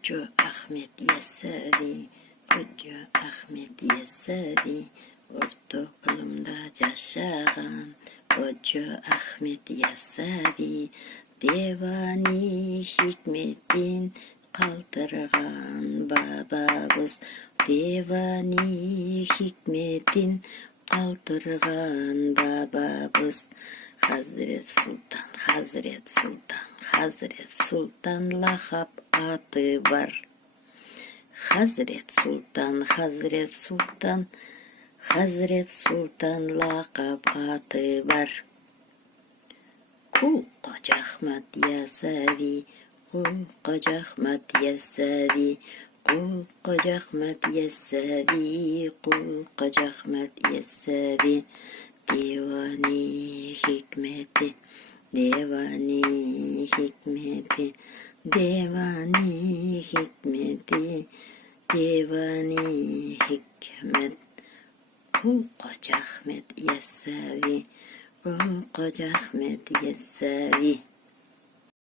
Koca Ahmet Yesevi, Koca Ahmet Yesevi, ortaokulumda yaşayan Koca Ahmet Yesevi, devani hikmetin kaldırgan babamız, devani hikmetin kaldırgan babamız. Hazret Sultan, Hazret Sultan, Hazret Sultan lakap adı var. Hazret Sultan, Hazret Sultan, Hazret Sultan lakap adı var. Kul Koca Ahmet Yesevi, Kul Koca Ahmet Yesevi, Kul Koca Ahmet Yesevi, Kul Koca Ahmet Yesevi, devani hikmeti, devani hikmeti, devani hikmeti, devani hikmet. Kul Koca Ahmet Yesevi, Kul Koca Ahmet Yesevi.